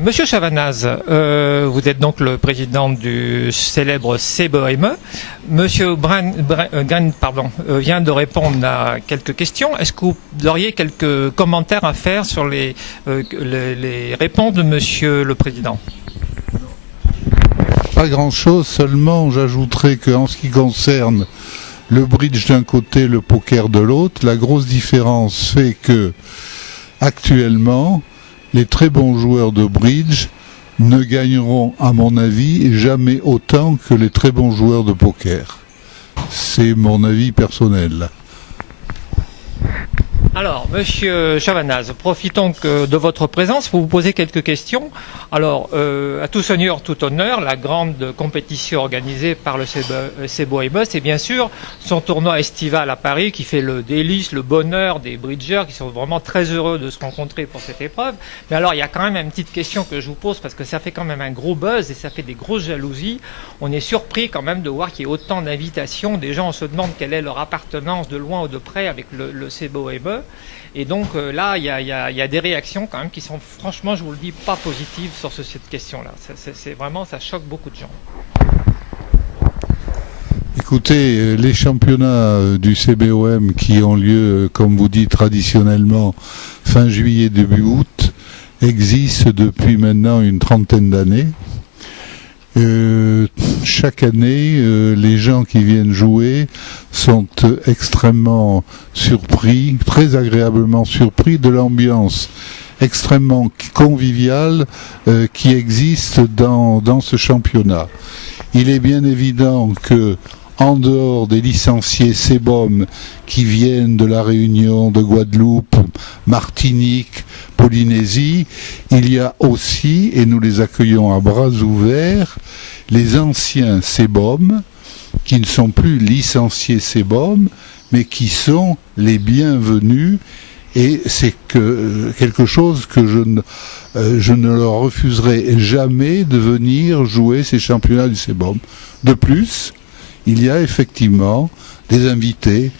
Monsieur Chavanaz, vous êtes donc le président du célèbre CBOME. Monsieur vient de répondre à quelques questions. Est-ce que vous auriez quelques commentaires à faire sur les réponses de Monsieur le Président? Pas grand-chose, seulement j'ajouterais qu'en ce qui concerne le bridge d'un côté, le poker de l'autre, la grosse différence fait que actuellement, les très bons joueurs de bridge ne gagneront, à mon avis, jamais autant que les très bons joueurs de poker. C'est mon avis personnel. Alors, Monsieur Chavanaz, profitons de votre présence pour vous poser quelques questions. Alors, à tout seigneur, tout honneur, la grande compétition organisée par le CBOME, c'est bien sûr son tournoi estival à Paris qui fait le délice, le bonheur des bridgers qui sont vraiment très heureux de se rencontrer pour cette épreuve. Mais alors, il y a quand même une petite question que je vous pose parce que ça fait quand même un gros buzz et ça fait des grosses jalousies. On est surpris quand même de voir qu'il y ait autant d'invitations. Des gens, on se demande quelle est leur appartenance de loin ou de près avec le CBOME. Et donc là, il y a des réactions quand même qui sont franchement, je vous le dis, pas positives sur cette question-là. C'est vraiment, ça choque beaucoup de gens. Écoutez, les championnats du CBOM qui ont lieu, comme vous dites, traditionnellement fin juillet, début août, existent depuis maintenant une trentaine d'années. Chaque année, les gens qui viennent jouer sont extrêmement surpris, très agréablement surpris de l'ambiance extrêmement conviviale qui existe dans ce championnat. Il est bien évident que, en dehors des licenciés CBOM qui viennent de la Réunion, de Guadeloupe, Martinique, Polynésie, il y a aussi, et nous les accueillons à bras ouverts, les anciens CBOM, qui ne sont plus licenciés CBOM, mais qui sont les bienvenus, et c'est quelque chose que je ne leur refuserai jamais de venir jouer ces championnats du CBOM. De plus, il y a effectivement des invités.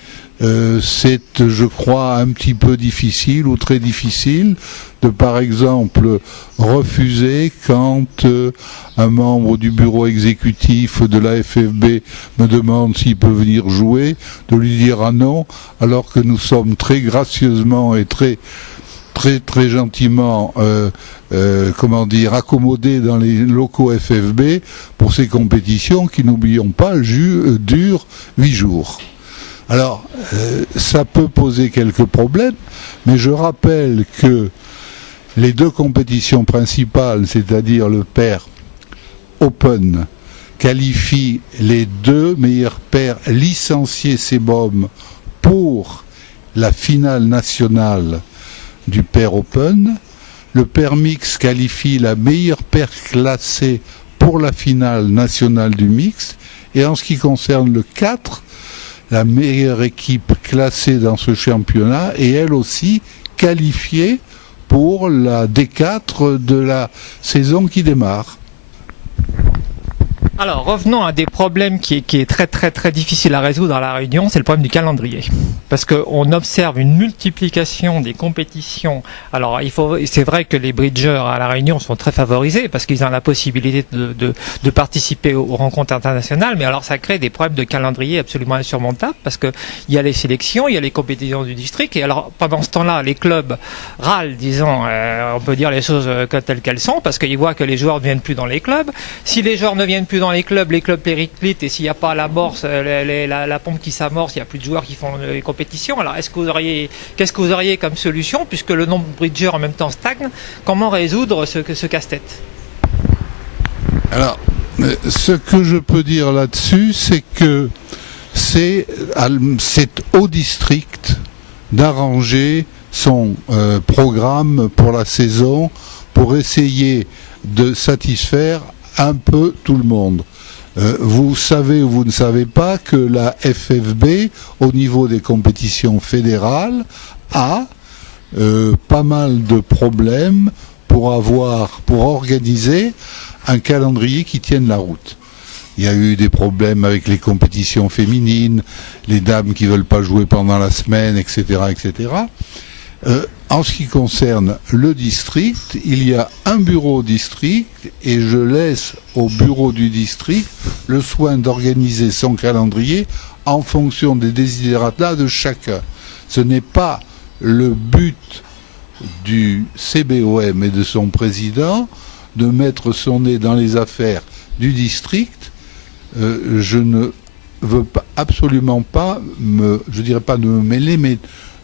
C'est, je crois, un petit peu difficile ou très difficile de, par exemple, refuser quand un membre du bureau exécutif de la FFB me demande s'il peut venir jouer, de lui dire ah non, alors que nous sommes très gracieusement et très gentiment accommodés dans les locaux FFB pour ces compétitions qui, n'oublions pas, durent 8 jours. Alors, ça peut poser quelques problèmes, mais je rappelle que les deux compétitions principales, c'est-à-dire le pair Open, qualifient les deux meilleurs pairs licenciés CBOM pour la finale nationale du pair Open. Le pair mix qualifie la meilleure paire classée pour la finale nationale du mix. Et en ce qui concerne le 4, la meilleure équipe classée dans ce championnat est elle aussi qualifiée pour la D4 de la saison qui démarre. Alors, revenons à des problèmes qui est très difficile à résoudre à La Réunion, c'est le problème du calendrier. Parce qu'on observe une multiplication des compétitions. Alors, c'est vrai que les bridgers à La Réunion sont très favorisés parce qu'ils ont la possibilité de participer aux rencontres internationales, mais alors ça crée des problèmes de calendrier absolument insurmontables parce que il y a les sélections, il y a les compétitions du district, et alors pendant ce temps-là, les clubs râlent, disons, on peut dire les choses telles qu'elles sont, parce qu'ils voient que les joueurs ne viennent plus dans les clubs. Si les joueurs ne viennent plus dans les clubs périclitent, et s'il n'y a pas l'amorce, la pompe qui s'amorce, il n'y a plus de joueurs qui font les compétitions. Alors, qu'est-ce que vous auriez comme solution, puisque le nombre de bridgers en même temps stagne? Comment résoudre ce casse-tête? Alors, ce que je peux dire là-dessus, c'est que c'est au district d'arranger son programme pour la saison pour essayer de satisfaire un peu tout le monde. Vous savez ou vous ne savez pas que la FFB, au niveau des compétitions fédérales, a pas mal de problèmes pour organiser un calendrier qui tienne la route. Il y a eu des problèmes avec les compétitions féminines, les dames qui veulent pas jouer pendant la semaine, etc., etc. En ce qui concerne le district, il y a un bureau district et je laisse au bureau du district le soin d'organiser son calendrier en fonction des desiderata de chacun. Ce n'est pas le but du CBOM et de son président de mettre son nez dans les affaires du district. Je ne veux pas, absolument pas je dirais pas de me mêler, mais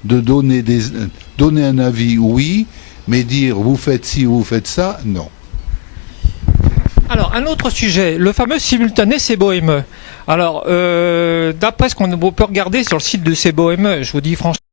de donner un avis, oui, mais dire vous faites ci, vous faites ça, non. Alors, un autre sujet, le fameux simultané CBOME. Alors, d'après ce qu'on peut regarder sur le site de CBOME, je vous dis franchement,